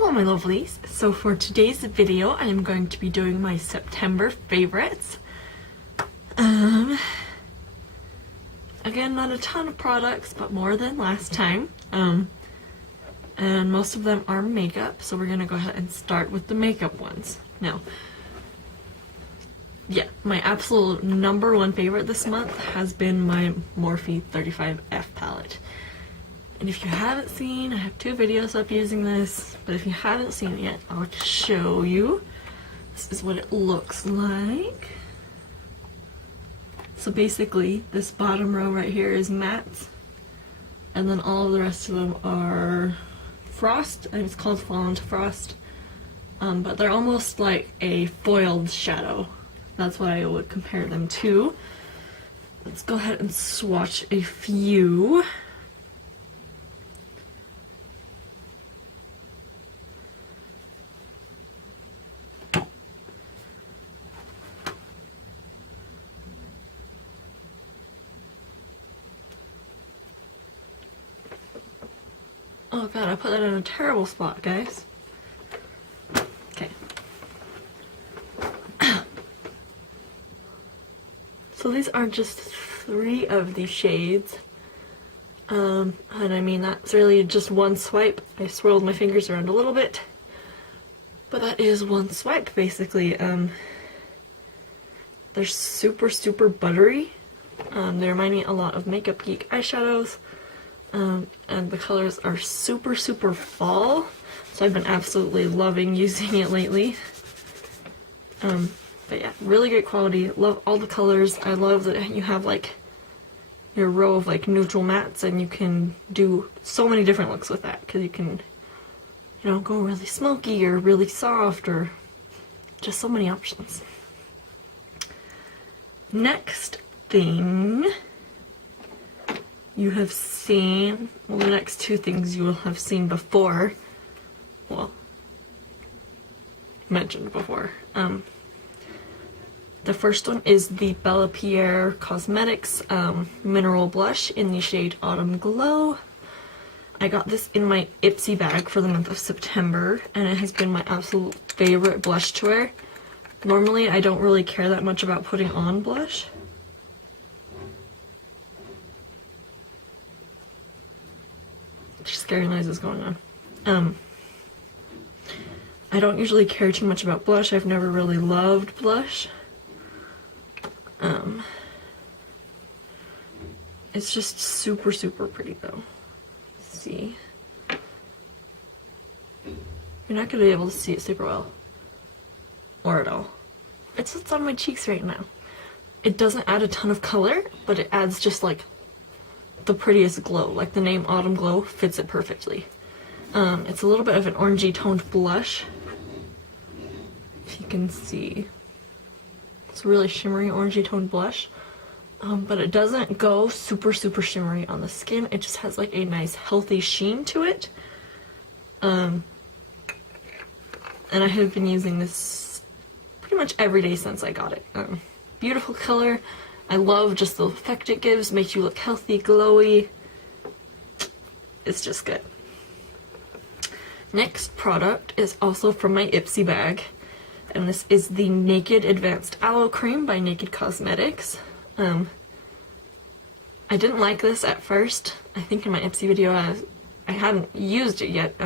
Hello my lovelies, so for today's video I am going to be doing my September favorites. Again, not a ton of products, but more than last time. And most of them are makeup, so we're gonna go ahead and start with the makeup ones. Now, yeah, my absolute number one favorite this month has been my Morphe 35F palette. And if you haven't seen, I have 2 videos up using this, but if you haven't seen it yet, I'll show you. This is what it looks like. So basically, this bottom row right here is matte, and then all of the rest of them are frost. I think it's called Fall into Frost, but they're almost like a foiled shadow. That's what I would compare them to. Let's go ahead and swatch a few. Oh god, I put that in a terrible spot, guys. Okay. So these are just 3 of the shades. And I mean, that's really just one swipe. I swirled my fingers around a little bit. But that is one swipe, basically. They're super, super buttery. They remind me a lot of Makeup Geek eyeshadows. And the colors are super, super fall, so I've been absolutely loving using it lately. But yeah, really great quality. Love all the colors. I love that you have like your row of like neutral mattes, and you can do so many different looks with that, because you can, you know, go really smoky or really soft, or just so many options. Next thing you have seen, well, the next 2 things you will have seen before, well, mentioned before. The first one is the Bellapierre Cosmetics Mineral Blush in the shade Autumn Glow. I got this in my Ipsy bag for the month of September, and it has been my absolute favorite blush to wear. Normally, I don't really care that much about putting on blush. Scary noises going on. I don't usually care too much about blush. I've never really loved blush. It's just super, super pretty though. Let's see. You're not going to be able to see it super well. Or at all. It's what's on my cheeks right now. It doesn't add a ton of color, but it adds just like the prettiest glow. Like the name Autumn Glow fits it perfectly. It's a little bit of an orangey toned blush, if you can see. It's a really shimmery orangey toned blush, but it doesn't go super, super shimmery on the skin. It just has like a nice healthy sheen to it. And I have been using this pretty much every day since I got it. Beautiful color. I love just the effect it gives, makes you look healthy, glowy. It's just good. Next product is also from my Ipsy bag, and this is the Naked Advanced Aloe Cream by Naked Cosmetics. I didn't like this at first. I think in my Ipsy video I hadn't used it yet,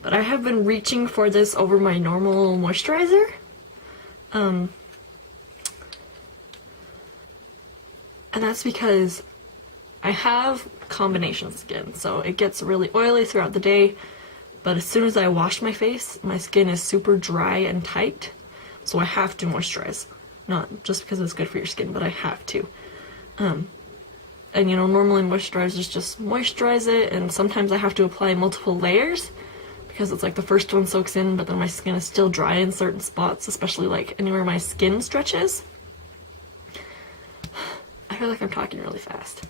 but I have been reaching for this over my normal moisturizer. And that's because I have combination skin, so it gets really oily throughout the day, but as soon as I wash my face, my skin is super dry and tight, so I have to moisturize. Not just because it's good for your skin, but I have to. And you know, normally moisturizers just moisturize it, and sometimes I have to apply multiple layers, because it's like the first one soaks in, but then my skin is still dry in certain spots, especially like anywhere my skin stretches. I feel like I'm talking really fast.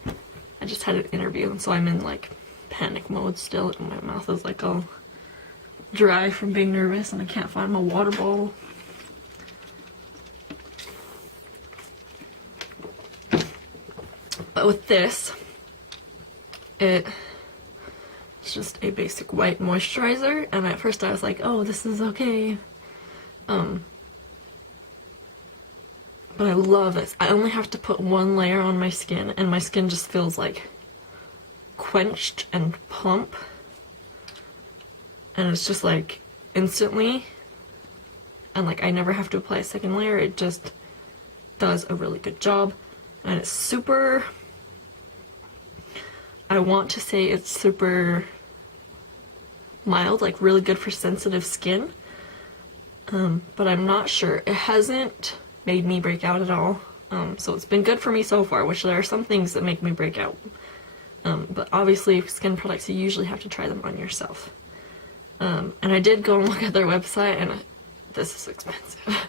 I just had an interview, and so I'm in like panic mode still, and my mouth is like all dry from being nervous, and I can't find my water bottle. But with this, it It's just a basic white moisturizer, and at first I was like, oh, this is okay. But I love this. I only have to put one layer on my skin, and my skin just feels like quenched and plump. And it's just like instantly, and like I never have to apply a second layer. It just does a really good job, and it's super, I want to say it's super mild, like really good for sensitive skin, but I'm not sure. It hasn't made me break out at all, so it's been good for me so far, which there are some things that make me break out, but obviously skin products, you usually have to try them on yourself. And I did go and look at their website, and this is expensive.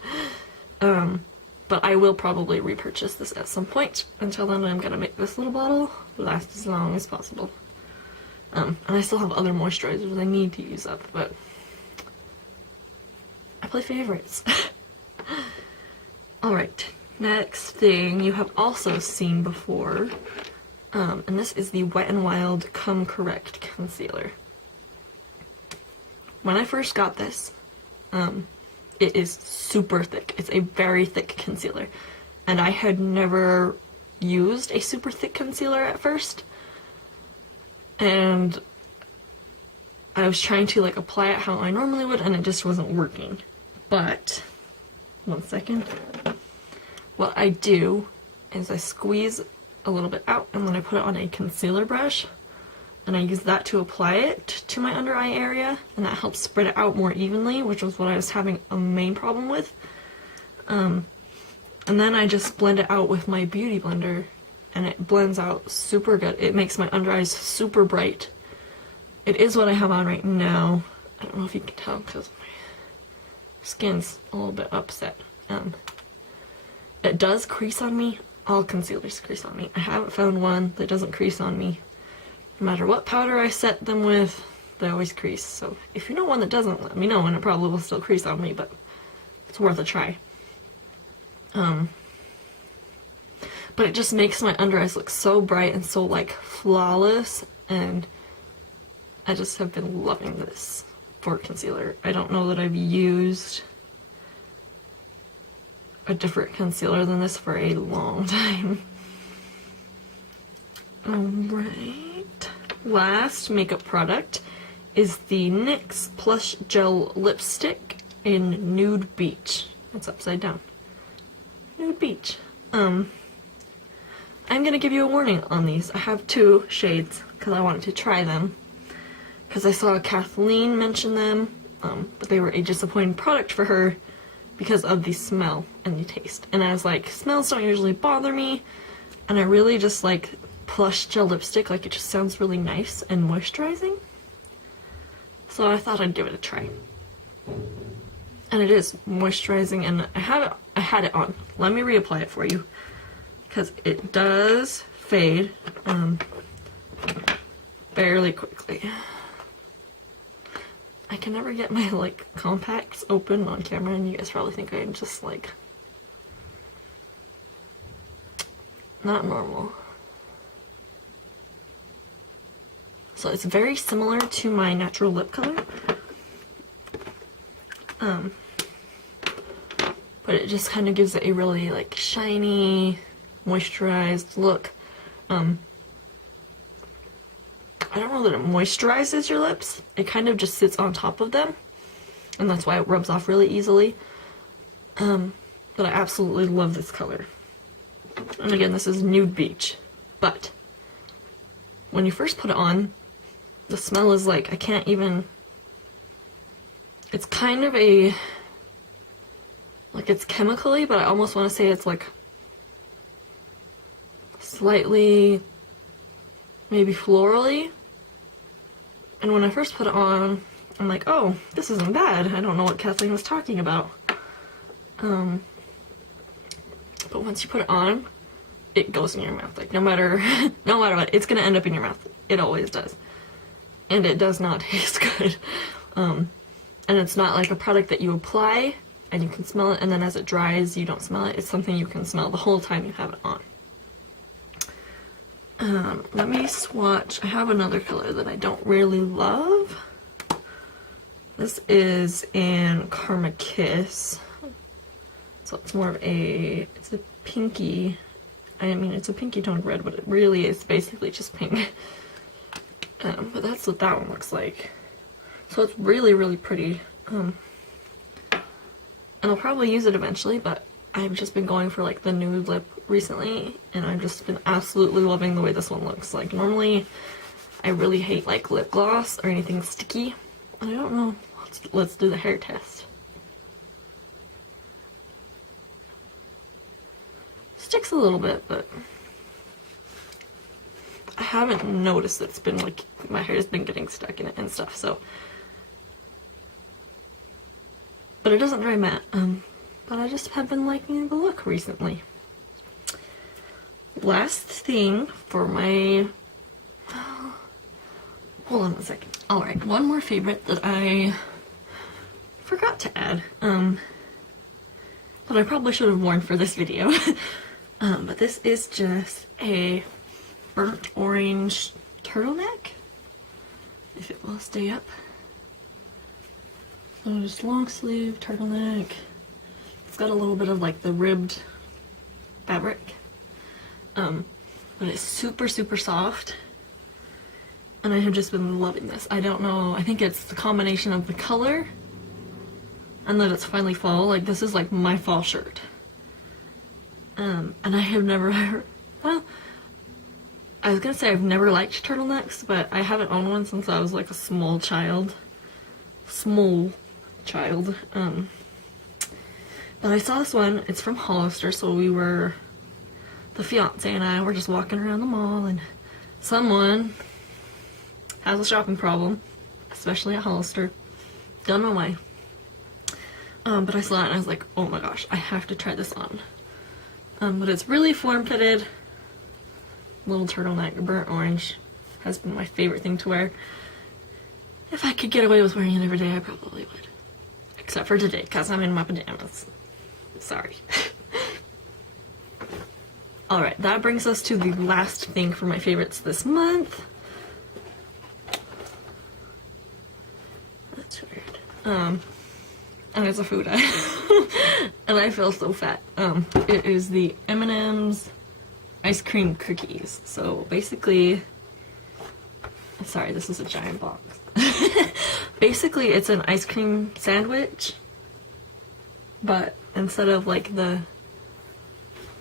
But I will probably repurchase this at some point. Until then, I'm gonna make this little bottle last as long as possible. And I still have other moisturizers I need to use up, but I play favorites. Alright, next thing you have also seen before, and this is the Wet n Wild Come Correct Concealer. When I first got this, it is super thick. It's a very thick concealer. And I had never used a super thick concealer at first. And I was trying to like apply it how I normally would, and it just wasn't working. But, one second. What I do is I squeeze a little bit out, and then I put it on a concealer brush. And I use that to apply it to my under eye area, and that helps spread it out more evenly, which was what I was having a main problem with. And then I just blend it out with my beauty blender, and it blends out super good. It makes my under eyes super bright. It is what I have on right now. I don't know if you can tell because my skin's a little bit upset. It does crease on me. All concealers crease on me. I haven't found one that doesn't crease on me. No matter what powder I set them with, they always crease. So if you know one that doesn't, let me know, and it probably will still crease on me, but it's worth a try. But it just makes my under eyes look so bright and so like flawless, and I just have been loving this for concealer. I don't know that I've used a different concealer than this for a long time. Alright. Last makeup product is the NYX Plush Gel Lipstick in Nude Beach. It's upside down. Nude Beach. I'm gonna give you a warning on these. I have two shades because I wanted to try them. Because I saw Kathleen mention them, but they were a disappointing product for her because of the smell and the taste. And I was like, smells don't usually bother me, and I really just like Plush Gel Lipstick, like it just sounds really nice and moisturizing. So I thought I'd give it a try. And it is moisturizing, and I had it on. Let me reapply it for you, because it does fade fairly quickly. I can never get my like compacts open on camera, and you guys probably think I'm just like not normal. So it's very similar to my natural lip color, but it just kind of gives it a really like shiny, moisturized look. I don't know that it moisturizes your lips. It kind of just sits on top of them, and that's why it rubs off really easily. But I absolutely love this color. And again, this is Nude Beach, but when you first put it on, the smell is like, I can't even, it's kind of a, like it's chemically, but I almost want to say it's like slightly, maybe florally. And when I first put it on, I'm like, oh, this isn't bad. I don't know what Kathleen was talking about. But once you put it on, it goes in your mouth. Like no matter what, it's gonna end up in your mouth. It always does. And it does not taste good. And it's not like a product that you apply and you can smell it, and then as it dries, you don't smell it. It's something you can smell the whole time you have it on. Let me swatch. I have another color that I don't really love. This is in Karma Kiss. So it's more of a, it's a pinky, I mean it's a pinky toned red, but it really is basically just pink. But that's what that one looks like. So it's really, really pretty. And I'll probably use it eventually, but I've just been going for like the nude lip recently, and I've just been absolutely loving the way this one looks. Like normally I really hate like lip gloss or anything sticky. I don't know. Let's do the hair test. Sticks a little bit, but I haven't noticed it's been like my hair's been getting stuck in it and stuff, so. But it doesn't dry matte. But I just have been liking the look recently. Last thing for my, hold on a second. Alright, one more favorite that I forgot to add, but I probably should have worn for this video. But this is just a burnt orange turtleneck, if it will stay up. So just long sleeve turtleneck. It's got a little bit of like the ribbed fabric, but it's super, super soft. And I have just been loving this. I don't know, I think it's the combination of the color and that it's finally fall. Like this is like my fall shirt. And I have never, well, I was gonna say I've never liked turtlenecks, but I haven't owned one since I was like a small child. But I saw this one, it's from Hollister, so the fiance and I were just walking around the mall, and someone has a shopping problem, especially at Hollister. Don't know why. But I saw it and I was like, oh my gosh, I have to try this on. But it's really form-fitted. Little turtleneck, burnt orange, has been my favorite thing to wear. If I could get away with wearing it every day, I probably would. Except for today, because I'm in my pajamas. Sorry. Alright, that brings us to the last thing for my favorites this month. That's weird. And it's a food item. And I feel so fat. It is the M&M's Ice Cream Cookies. So basically, sorry, this is a giant box. Basically, it's an ice cream sandwich, but instead of like the,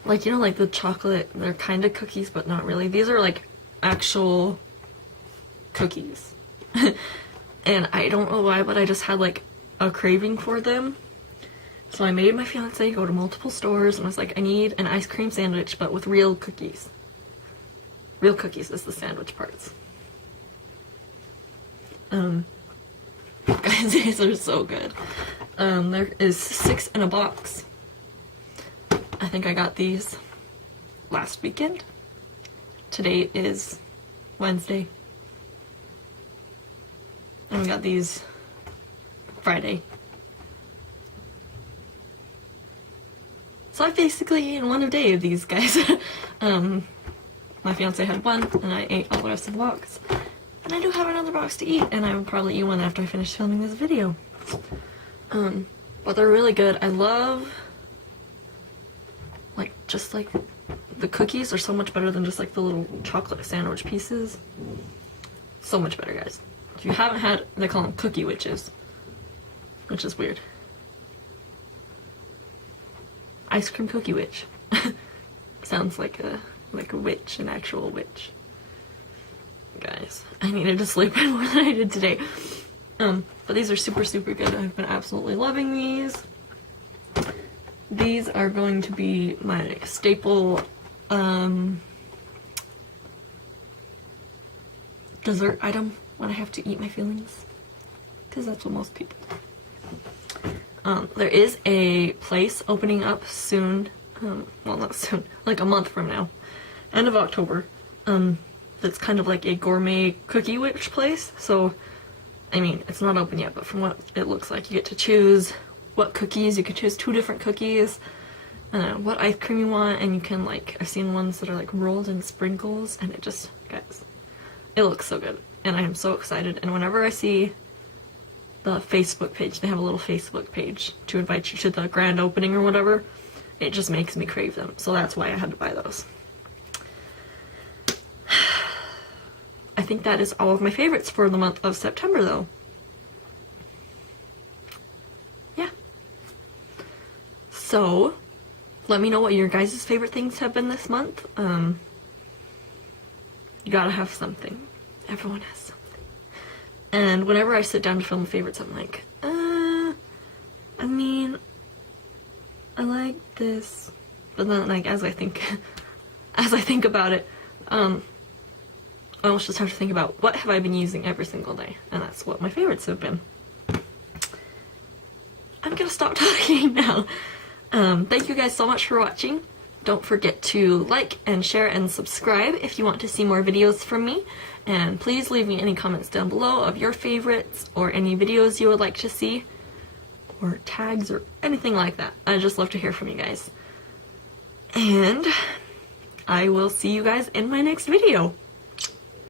like, you know, like the chocolate, they're kind of cookies, but not really. These are like actual cookies. And I don't know why, but I just had like a craving for them. So I made my fiance go to multiple stores and I was like, I need an ice cream sandwich, but with real cookies. Real cookies is the sandwich parts. Guys, these are so good. There is 6 in a box. I think I got these last weekend. Today is Wednesday. And we got these Friday. So I basically eaten one a day of these, guys. My fiance had one, and I ate all the rest of the box. And I do have another box to eat, and I will probably eat one after I finish filming this video. But they're really good. I love, like, just like, the cookies are so much better than just like the little chocolate sandwich pieces. So much better, guys. If you haven't had, they call them cookie witches, which is weird. Ice cream cookie witch. Sounds like a witch, an actual witch. Guys, I needed to sleep in more than I did today. But these are super, super good. I've been absolutely loving these. These are going to be my staple dessert item when I have to eat my feelings, because that's what most people do. There is a place opening up soon, well, not soon, like a month from now, end of October, that's kind of like a gourmet cookie witch place. So, I mean, it's not open yet, but from what it looks like, you get to choose what cookies. You could choose 2 different cookies. what ice cream you want, and you can like, I've seen ones that are like rolled in sprinkles, and it just, guys, it looks so good, and I am so excited. And whenever I see the Facebook page, they have a little Facebook page to invite you to the grand opening or whatever, it just makes me crave them, so that's why I had to buy those. I think that is all of my favorites for the month of September though. Yeah. So, let me know what your guys' favorite things have been this month. You gotta have something. Everyone has something. And whenever I sit down to film favorites, I'm like, I mean, I like this. But then, like, as I think about it, I almost just have to think about what have I been using every single day. And that's what my favorites have been. I'm gonna stop talking now. Thank you guys so much for watching. Don't forget to like and share and subscribe if you want to see more videos from me. And please leave me any comments down below of your favorites or any videos you would like to see, or tags or anything like that. I just love to hear from you guys. And I will see you guys in my next video.